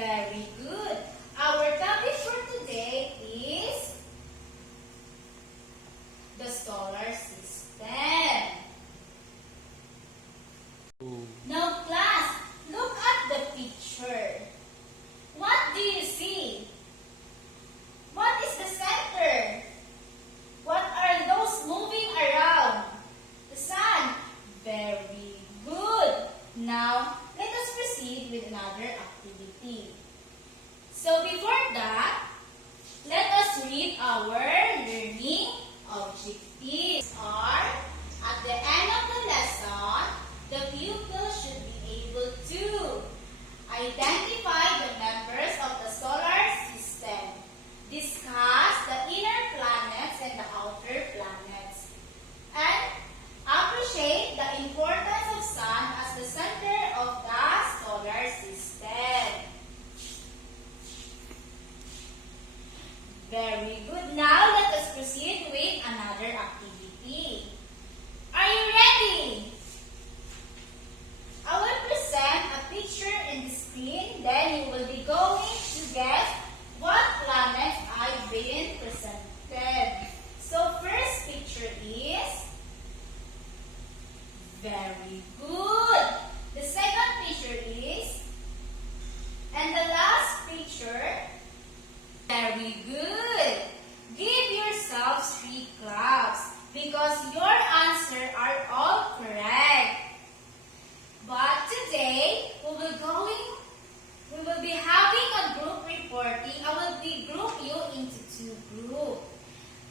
Very good. Our topic for today is the solar system. Now class, look at the picture. What do you see? What is the center? What are those moving around? The sun. Very good. Now, let us proceed with another activity. So before that, let us read our learning objectives. At the end of the lesson, the pupil should be able to identify the members of the solar system, discuss the inner planets and the outer planets, and appreciate the importance of sun as the center of the solar system. Very good. Now let us proceed with another activity. Are you ready? I will present a picture in the screen, then you will be going to guess what planets I've been presented. So first picture is very good. The second picture is, and the last picture, very good. Give yourselves 3 claps because your answers are all correct. But today, we will be having a group reporting. I will be group you into 2 groups.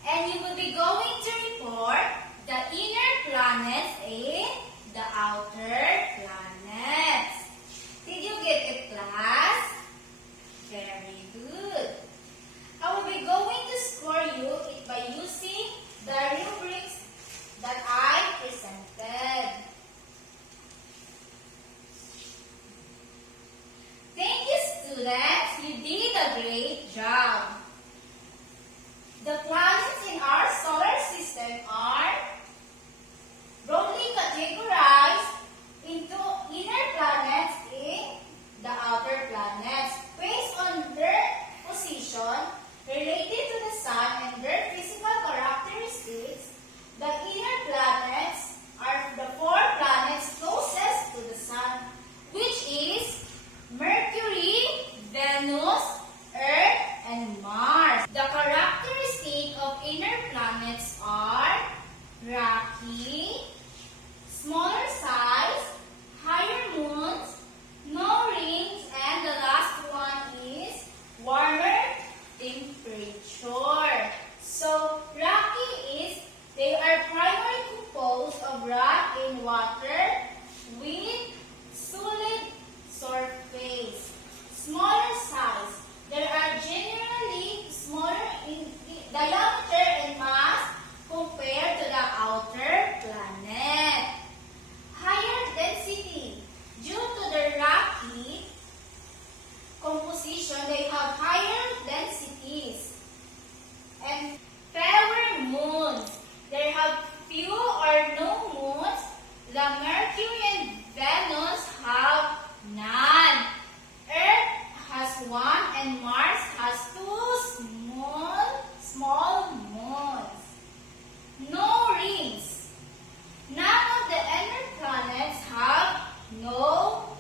And you will be going to report the inner planets and the outer planets. Did you get it, class? Very good. I will be going to score you by using the rubrics that I presented. Thank you, students. You did a great job. The planets in our solar system are broadly categorized into inner planets and the outer planets based on their position related to the sun and their physical characteristics. The inner planets are the 4 planets closest to the sun, which is Mercury, Venus, Earth, and Mars. The characteristics of inner planets are rocky, smaller size, higher moons, no rings, and the last one is warmer temperature. So, rocky is, they are primarily composed of rock and water with solid surface. Smaller size, they are generally smaller in diameter and mass compared to the outer planet. Higher density, due to the rocky composition, they have higher densities. And fairer moons, they have few or no moons. The Mercury and Venus have none. Earth has 1 and Mars has 2 small moons. No rings. None of the inner planets have no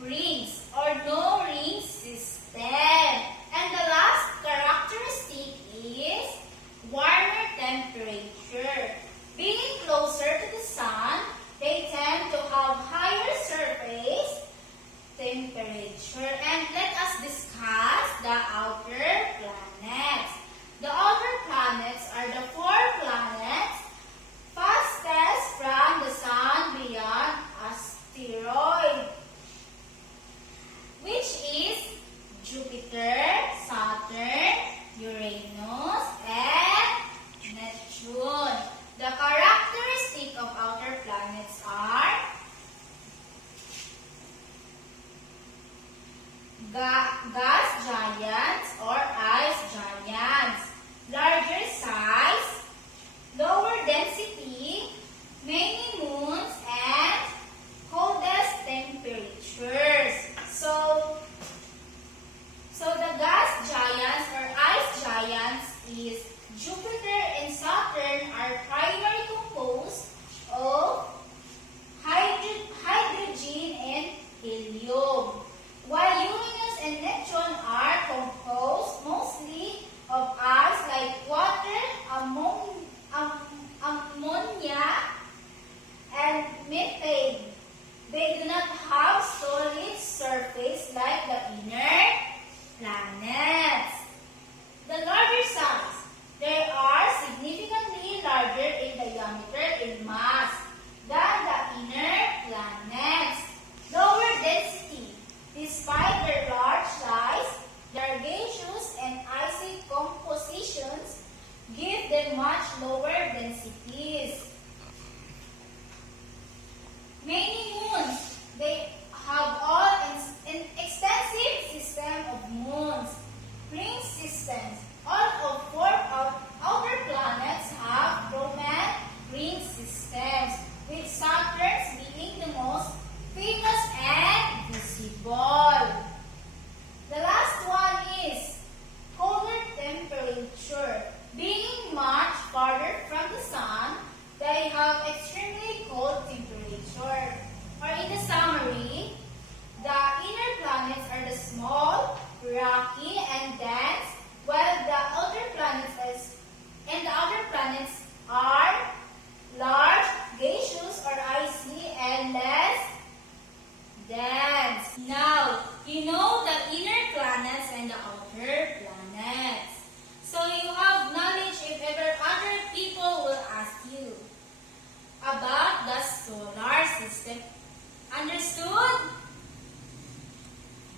rings or no ring system. And the last characteristic is warmer temperature. Being closer to the sun, they tend to have higher surface temperature. And let us discuss the outer planets. The outer planets are the 4 planets fastest from the sun beyond asteroid, which is Jupiter, Saturn, Uranus, and Neptune. The characteristics of outer planets are gas giants or ice giants, larger size, lower density, many moons, and 4 like the inner planets. The larger size. They are significantly larger in diameter and mass than the inner planets. Lower density. Despite their large size, their gaseous and icy compositions give them much lower densities. Many moons. They have all an extensive system of moons. Ring systems. All of four outer planets have Roman ring systems, with Saturn being the most famous and visible. The last one is colder temperature. Being much farther from the sun, they have extremely cold temperature. Or in the summary, the inner planets are the small, rocky, and dense, while the outer planets are large, gaseous, or icy, and less dense. Now, you know the inner planets and the outer planets. So you have knowledge if ever other people will ask you about the solar system. Understood?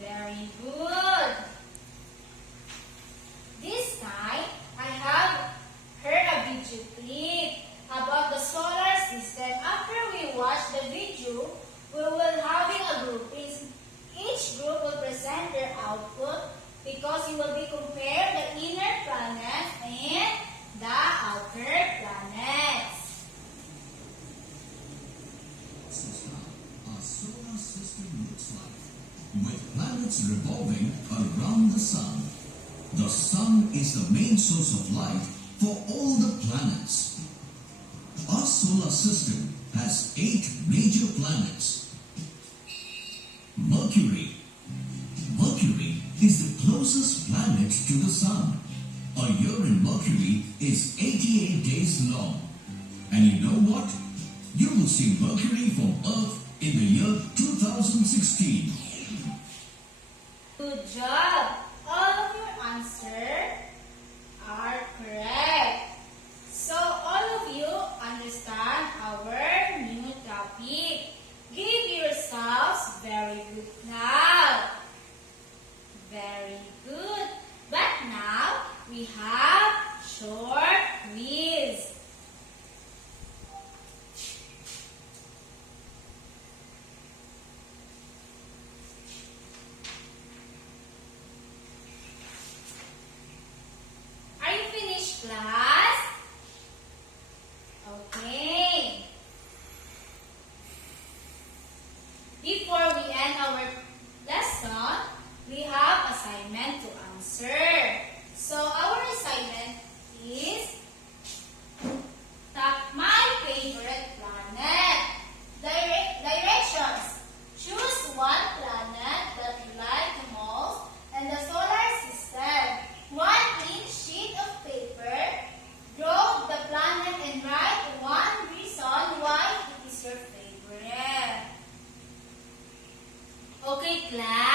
Very good. This time, I have heard a video clip about the solar system. After we watch the video, we will having a group. Each group will present their output because you will be compare the inner planets and the outer planets. This is how our solar system looks like, with planets revolving around the sun. The sun is the main source of light for all the planets. Our solar system has 8 major planets. Mercury. Mercury is the closest planet to the sun. A year in Mercury is 88 days long. And you know what? You will see Mercury from Earth in the year 2016. Good job. All of your answers are correct. So all of you understand our new topic. Give yourselves very good clap. Very good. But now we have short quiz. Are you finished, class? Okay. Before we end our lesson, we have assignment to answer. So our assignment is my favorite planet. Directions. Choose one planet that you like the most and the solar system. One clean sheet of paper. Draw the planet and write one reason why it is your favorite. Okay, class.